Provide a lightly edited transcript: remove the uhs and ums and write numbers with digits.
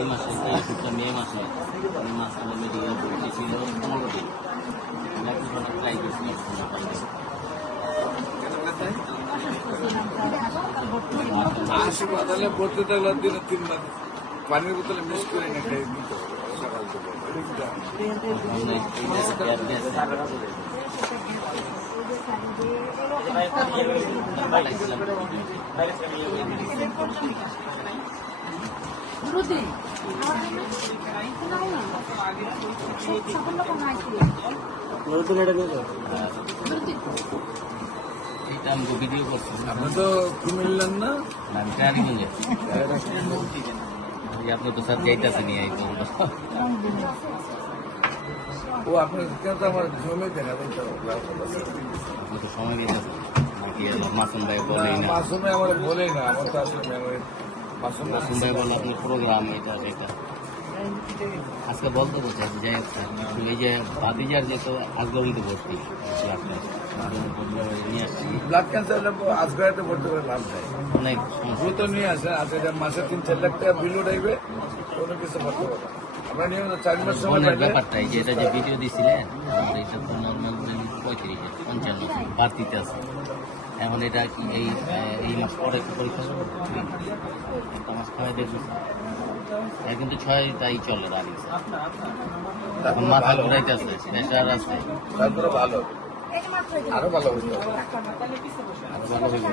এই মাসে মে মাসে এই মাঝখানে মেডিকেল ভর্তি ছিল 15 দিন। অনেক ট্রাই করছি হাসপাতালে ভর্তি থাকলে দিনে 3 বার পানির বোতলে মিস করে না খাই দিতে হবে সকাল থেকে। এটা আমি ভিডিও করছি। আপনি তো কুমিল্লার না? আমি কেরানীগঞ্জে। আপনি তো স্যার যাইতেছে নিয়ে ও আপনার কেন তো আমার জমে দেখা আপনি তো সময় দিতেছেন নাকি মাসুম ভাই বলেই না? মাসুমে আমার বলেই না, আমার তো আসলে মেমোরি মাসুম ভাই বললো আপনি প্রোগ্রাম এটা সেটা আজকে বলতে বলছে যাই হোক স্যার এই যে ভাতিজার যে তো আজগবিতে ভর্তি নিয়ে আসছি ব্লাড ক্যান্সার আজগাড়িতে ভর্তি করে লাভ নেই। অনেক দ্রুত নিয়ে আসেন, আজকে মাসে 3-4 লাখ টাকা বিল উঠাইবে, কোনো কিছু করতে পারবে। আমরা নিয়মিত 4 মাস সময় অনেক পাইলে ব্যাপারটা এই যে এটা যে ভিডিও দিছিলেন আমার এটা তো নর্মাল 35-55 বাড়তিতে আছে। এখন এটা কি এই মাস পরে পরীক্ষা করবো একটা মাস খাওয়াই দেখবো এখন কিন্তু 6 তাই চলে রানি এখন মাথা ঘুরাইতে আছে প্রেশার আছে তারপরে ভালো আরো ভালো হইতে হবে। আরো ভালো হইবে।